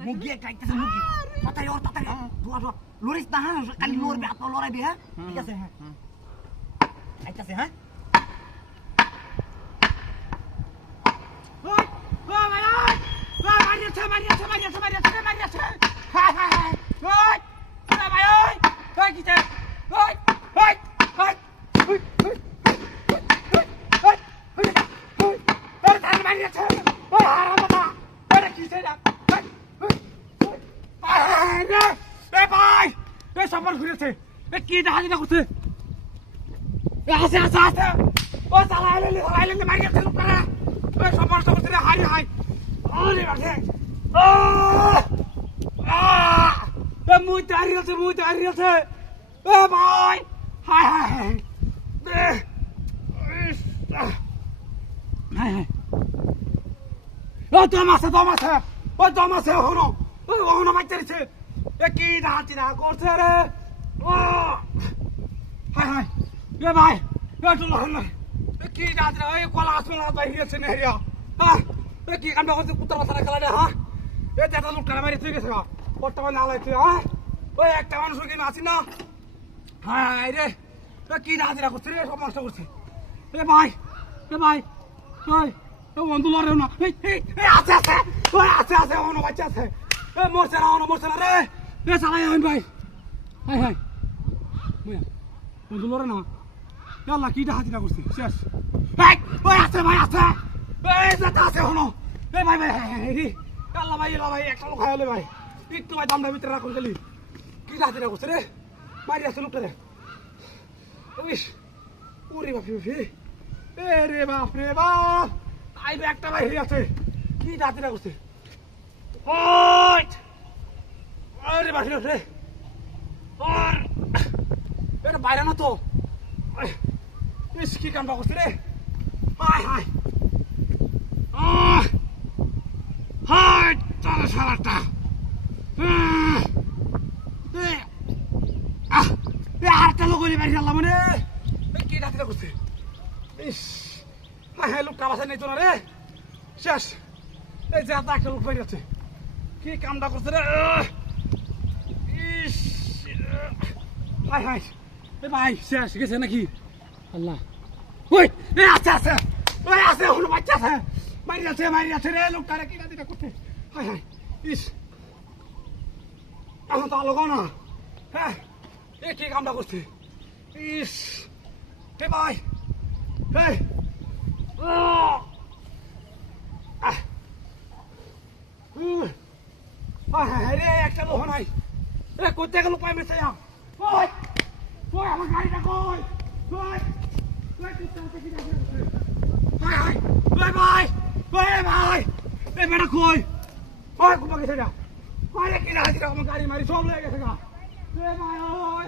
মুগি কাইতেছে মুগি তাড়াতাড়ি ওর তাড়াতাড়ি দোয়া দোয়া লরিস না হ্যাঁ কালি লড়বে আপনি লড়াইবে হ্যাঁ ঠিক আছে হ্যাঁ আইতাছে হ্যাঁ ওই ও ভাই ওই মারিয়াছে হাই হাই হাই ওই ভাই ওই কি চাই ওই ওই ওই মারিয়াছে ওই হারামটা ওরে কি চাই না এ ভাই এ সফল ঘুরেছে এ কি ডাহাজিটা করছে এ আসে ও চালাইলে মারিয়াছে লোকরা এ সফল করছে রে হাই হাই ওরে বাজে এ মুই দাঁড়িয়েছে এ ভাই হাই হাই হাই ও দম আছে হনো মাইতেছে এ কি ডাহাজিটা করছে রে ও হাই হাই এ ভাই এ তো লহন এ কি ডাহাজিটা এ কলা আসলা বাইরেছে নেরিয়া হ্যাঁ এ কি কামটা করছে কুত্তার মাথাটা খেলা রে হ্যাঁ এ যেটা লোকটা মারি তুই গেছে বর্তমানে আলাইছে হ্যাঁ ওই একটা মানুষ কি আছি না হাই রে এ কি ডাহাজিটা করছে রে সব নষ্ট করছে এ ভাই ওই এ বন্ধু লড়েও না এই আছে হনো বাচ্চা আছে এ মরছে না রে এ চালাই হইন ভাই হাই হাই মুয়া বন্ধু লড়ে না আল্লাহ কি ডাহাজিটা করছে শেষ ওই আছে এই যেটা আছে হনো এ ভাই রে আল্লাহ ভাই একটা লোক খাইলে ভাই একটু ভাই দামটা ভিতরে রাখুন গেলি কি ডাহাজিটা করছে রে মারি আছে লোকটা রে ইস ওরে বাপি এ রে বাপ আইবে একটা ভাই হয়ে আছে কি ডাহাজিটা করছে ওই আরে বাপি রে আর এটা বাইরে না তো ইস কি কামটা করছে রে হাই হাই চলো সারাটা আরেকটা লোক হইলে বাড়ি গেলাম মানে কি ডাহাজিটা করছে ইস হ্যাঁ লোকটা বাসা নেই তো না রে শেষ এই যে একটা লোক বাইরে আছে কি কামটা করছে রে ইস হাই এ ভাই শেষ গেছে নাকি আল্লাহ ওই এ আছে হলো বাচ্চা আছে মারি আছে রে লোকটা রে কি ডাহাজিটা করছে হাই ইস এখন তো আলো না হ্যাঁ এ কি কামটা করছে ইস হে ভাই রে একটা লোক নাই এ কোথা গেল পাই মেসে ওই আমার গাড়িটা কই ওই ভাই এ বেটা কই ওই কোথা গেছে না কি ডাহাজিটা আমার গাড়ি মারি সব লেগে গেছে গা ভাই